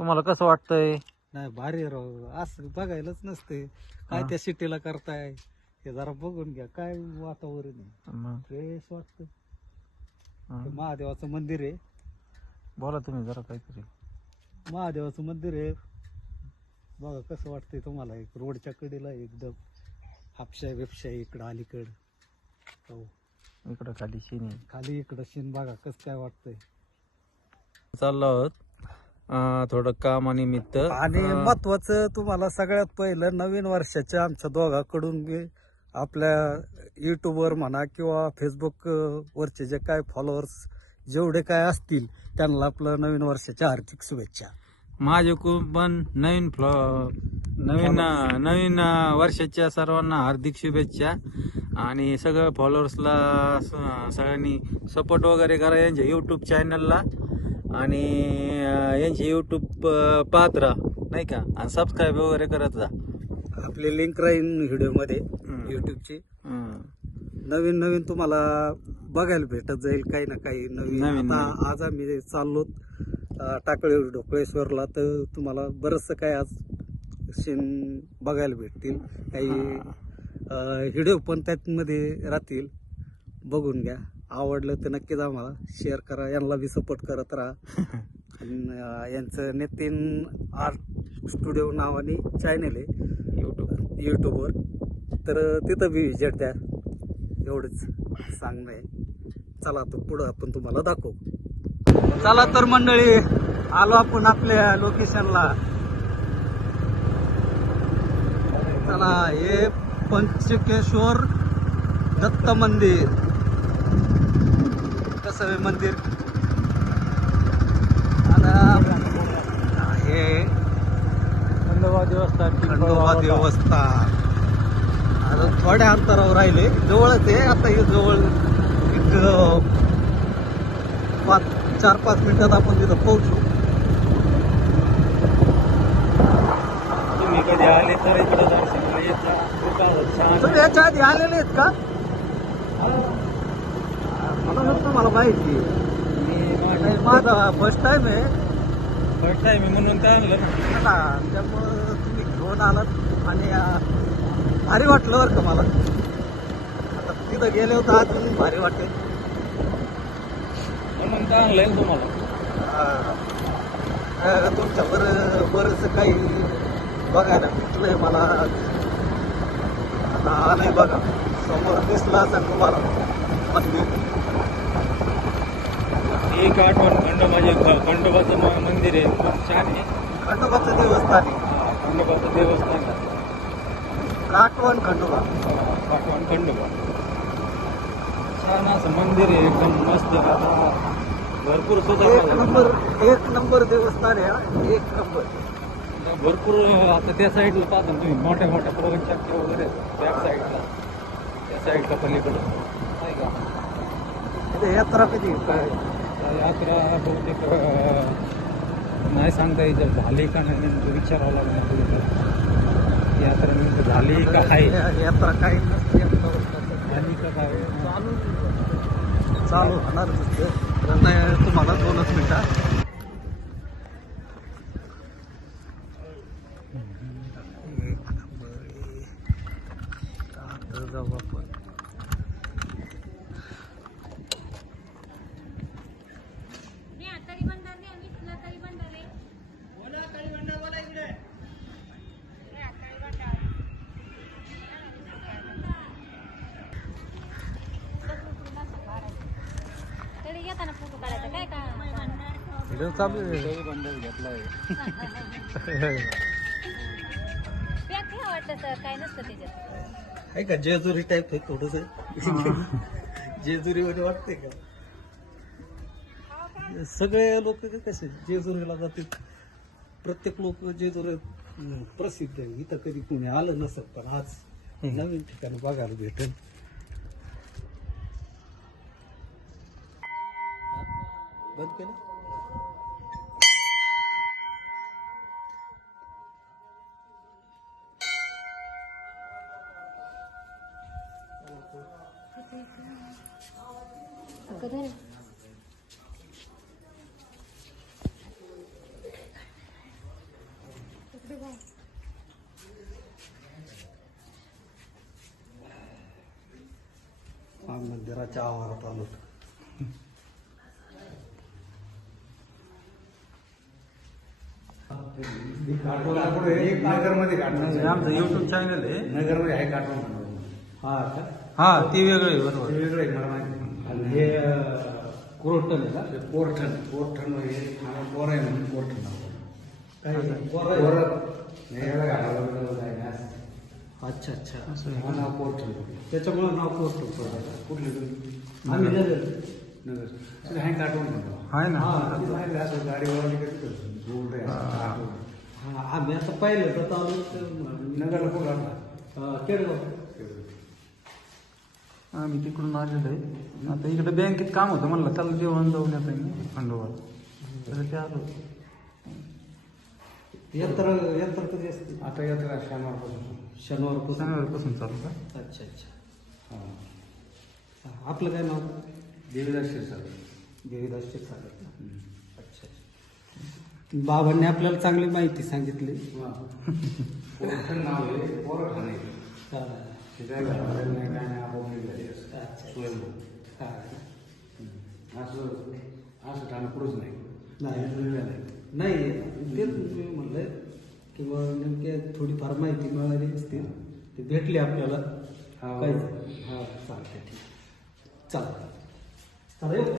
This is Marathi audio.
तुम्हाला कसं वाटतंय? नाही भारी राव. असं बघायलाच नसते. काय हा. त्या सिटीला करताय? हे जरा बघून घ्या. काय वातावरण आहे? मग, फ्रेश वाटतं. हं. महादेवाचं मंदिर आहे. बोला तुम्ही जरा काहीतरी. महादेवाचं मंदिर आहे. बघा कसं वाटतंय तुम्हाला. एक रोडच्या कडेला एकदम हापशाय बिपशाय इकडं अलीकड. हो. इकडं खाली शिनी. खाली इकडं शिन बघा कसं काय वाटतंय. चाललो आहोत. थोडं कामानिमित्त आणि महत्वाचं तुम्हाला सगळ्यात पहिलं नवीन वर्षाच्या आमच्या दोघाकडून आपल्या युट्यूबवर म्हणा किंवा फेसबुक वरचे जे काय फॉलोअर्स जेवढे काय असतील त्यांना आपलं नवीन वर्षाच्या हार्दिक शुभेच्छा. माझे पण नवीन फ्लॉ नवीन नवीन वर्षाच्या सर्वांना हार्दिक शुभेच्छा. आणि सगळं फॉलोअर्सला सगळ्यांनी सपोर्ट वगैरे करा यांच्या युट्यूब चॅनलला आणि यांचे युट्यूब पाहत राहा नाही का? आणि सबस्क्राईब वगैरे करत जा. आपली लिंक राहील व्हिडिओमध्ये. युट्यूबची. नवीन नवीन तुम्हाला बघायला भेटत जाईल काही ना काही. नवीन नवीन, आता. आज आम्ही चाललो टाकळी ढोकळेश्वरला. तर तुम्हाला बरंचसं काय आज सीन बघायला भेटतील. काही व्हिडिओ पण त्यामध्ये राहतील. बघून घ्या. आवडलं तर नक्कीच आम्हाला. शेअर करा यांना बी सपोर्ट करत राहा. यांचं नितीन आर्ट स्टुडिओ नावाने चॅनल आहे. युट्यूब यूट्यूबवर तर तिथं बी विजिट द्या. एवढंच सांगणं आहे. चला तर पुढं आपण तुम्हाला दाखवू. चला तर मंडळी आलो आपण आपल्या लोकेशनला चला हे पंचकेश्वर दत्त मंदिर. कसं आहे मंदिर हे खंडोबा देवस्थान खंडोबा देवस्थान. आता थोड्या अंतरावर राहिले. जवळच आहे. आता हे जवळ अं, पाच चार पाच मिनिटात आपण तिथं पोहोचू. तुम्ही कधी आले तर इकडे तुम्ही याच्या आधी आलेले आहेत का? मला नसतं मला माहिती. मी माझा फर्स्ट टाइम आहे. फर्स्ट टाइम म्हणून काय आणलं ना. ना त्यामुळं तुम्ही घेऊन आलात आणि भारी वाटलं बरं का मला. आता तिथं गेले होतं अजून भारी वाटेल. म्हणून काय आणलंय ना तुम्हाला. तुमच्या बर बरंच काही बघायला भेटलंय मला. आता आलंय बघा. समोर दिसला असेल तुम्हाला. एक आठवण खंडोबाचे खंडोबाचं म- मंदिर आहे. खूप छान आहे. खंडोबाचं देवस्थान आहे. खंडोबाचं देवस्थान आहे. काटवण खंडोबा. आठवण खंडोबा. छान असं मंदिर आहे एकदम मस्त भरपूर सुद्धा एक नंबर एक नंबर देवस्थान आहे हा. एक नंबर. भरपूर आता त्या साईडला पाहता तुम्ही मोठ्या मोठ्या प्रवचन वगैरे त्या साईडला. त्या साईडला पलीकडं. नाही का? यात्रा कधी काय यात्रा बहुतेक नाही सांगता येईल झाली का नाही नेमकं विचारावं लागणार यात्रा नेमकं झाली का आहे? यात्रा काही. झाली का काय? चालू चालू होणार तुम्हाला दोनच मिनिटं. जाऊ आपण मी आतारी बंडारे आम्ही तुला तरी बंडारे बोला तरी बंडार बोला इकडे आतारी बंडार येताना फोटो काढायचा काय का? व्हिडिओ चालू आहे. पॅक ठेवा वाटतं सर काय नसतं त्याच्यात. आहे का? जेजुरी टाईप आहे थोडस जेजुरी मध्ये वाटते का? सगळे लोक कसे? जेजुरीला जातात प्रत्येक लोक जेजुरी प्रसिद्ध आहे. इथं कधी कोणी आलं नसत पण आज नवीन ठिकाणी बघायला भेटेल. बंद करना Kau dengar? Kau नगरमध्ये आमचं युट्यूब चॅनल आहे. नगरमध्ये आहे काठवण हा का हा ती वेगळी बरोबर. वेगळं आहे मला माहिती आणि हे कुरोटन आहे का? ते पोरठण पोरठण हे पोर आहे म्हणून पोरठण नाव. काय पोर याला घालावं लागलं जाय ना. अच्छा अच्छा. असं हा नाव पोरठण त्याच्यामुळे नाव कुरोटन पडलं कुठले तुम्ही आम्ही नगर. नगर. आहे काठवण म्हणतो. आहे ना. गाडीवर असं हा. हा आम्ही आता पाहिलं तर आलो नगरला? हा, केडगाव आम्ही तिकडून आलेलो आहे. आता इकडे बँकेत काम होतं म्हणलं चला जेवण जाऊन येत आहे खंडोबाला. तर ते आलो यंत्र यंत्र कधी असते? आता यात्रा शनिवारपासून. शनिवारपासून. शनिवारपासून चालू का? अच्छा अच्छा. हा. आपलं काय नाव? देवीदास क्षीरसागर. अच्छा अच्छा बाबांनी आपल्याला चांगली माहिती सांगितली. नाही. हा. तेच मी म्हणलंय किंवा नेमके थोडीफार माहिती मिळाली असतील ती भेटली आपल्याला. हा. हा चालतंय ठीक. चालतं चालेल